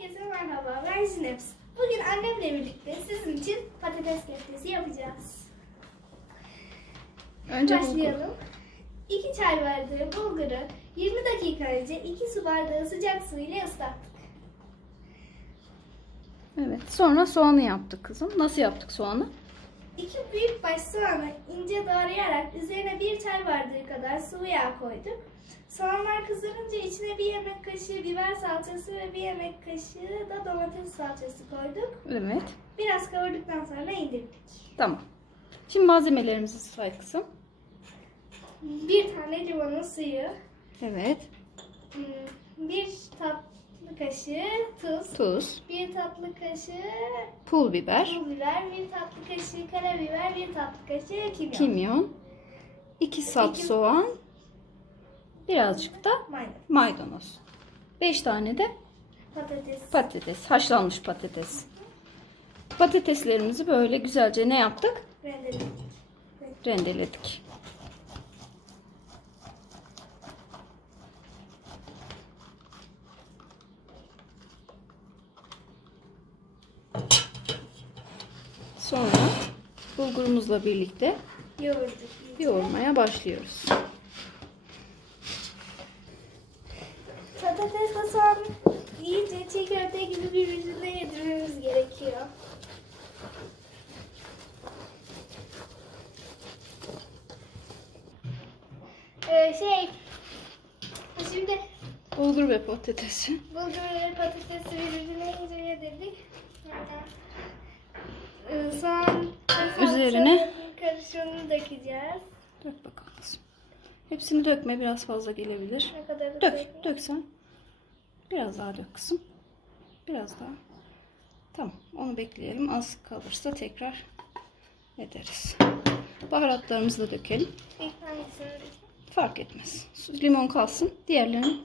Herkese merhaba, ben Zineps. Bugün annemle birlikte sizin için patates köftesi yapacağız. Önce bulgur. Başlayalım. 2 çay bardağı bulguru 20 dakika önce 2 su bardağı sıcak su ile ıslattık. Evet. Sonra soğanı yaptık kızım. Nasıl yaptık soğanı? 2 büyük baş soğanı ince doğrayarak üzerine 1 çay bardağı kadar sıvı yağ koyduk. Soğanlar kızarınca içine bir yemek kaşığı biber salçası ve bir yemek kaşığı da domates salçası koyduk. Evet. Biraz kavurduktan sonra indirdik. Tamam. Şimdi malzemelerimizi say kızım. Bir tane limonun suyu, Evet. hmm, bir tatlı kaşığı tuz, Tuz, bir tatlı kaşığı pul biber, pul biber, bir tatlı kaşığı karabiber, bir tatlı kaşığı kimyon. kimyon, 2 sap İki- soğan, birazcık da Maydanız. maydanoz. 5 tane de Patates. patates, haşlanmış patates. Patateslerimizi böyle güzelce ne yaptık? rendeledik. Rendeledik. Sonra bulgurumuzla birlikte Yoğurduk. yoğurmaya başlıyoruz. Patatesle soğan iyice çiğ köfte gibi birbirine yedirmemiz gerekiyor. Ee, şey, şimdi Bulgur ve patatesi. bulgur ve patatesi birbirine iyice dökeceğiz. Dök bakalım. Hepsini dökme biraz fazla gelebilir. Ne kadar Dök, dökeyim? dök sen. Biraz daha dök kızım. Biraz daha. Tamam, onu bekleyelim. Az kalırsa tekrar ederiz. Baharatlarımızı da dökelim. İlk hangisini? Fark etmez. Limon kalsın. Diğerlerini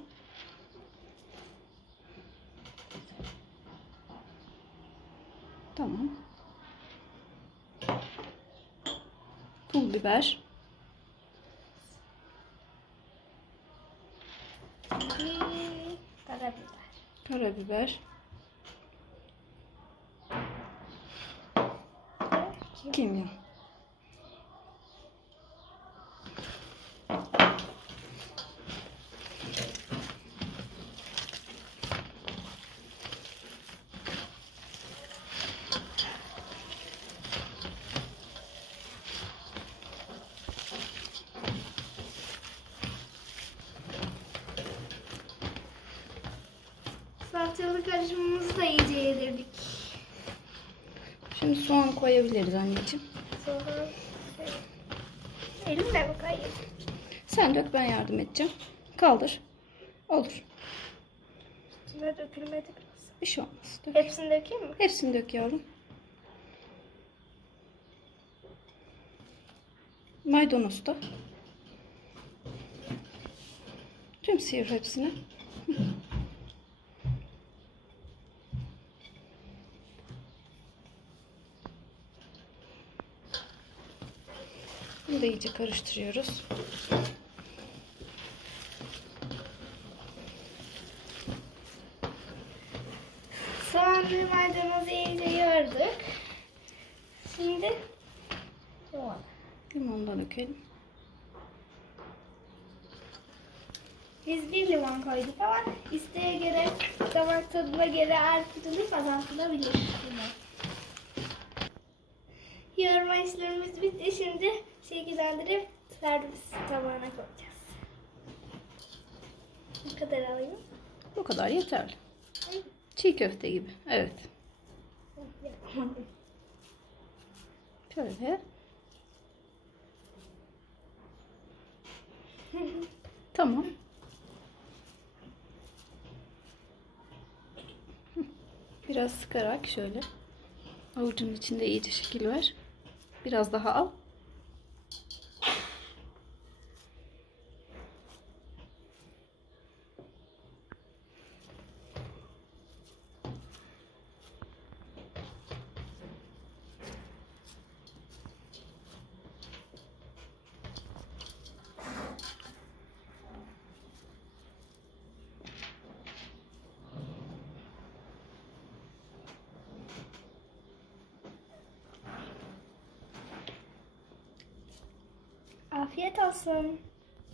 Tamam. Pul biber, karabiber. karabiber, kimyon. Salçalı karışımımızı da iyice yedirdik. Şimdi soğan koyabiliriz anneciğim. Sonra elimle bakayım. Sen dök ben yardım edeceğim. Kaldır. Olur. Üstüne dökülmedi biraz. Bir şey olmaz. Dök. Hepsini dökeyim mi? Hepsini dök yavrum. Maydanoz da. Tüm sıyır hepsini. Bunu da iyice karıştırıyoruz. Soğan ve maydanozu iyice yoğurduk. Şimdi da dökelim. Biz bir limon koyduk ama isteğe göre damak tadına göre artırılıp azaltılabilir limon. Yoğurma işlemimiz bitti. Şimdi şekillendirip servis tabağına koyacağız. Bu kadar alayım. Bu kadar yeterli. Çiğ köfte gibi. Evet. Şöyle. Tamam. Biraz sıkarak şöyle. Avucun içinde iyice şekil ver. Biraz daha al. Afiyet olsun.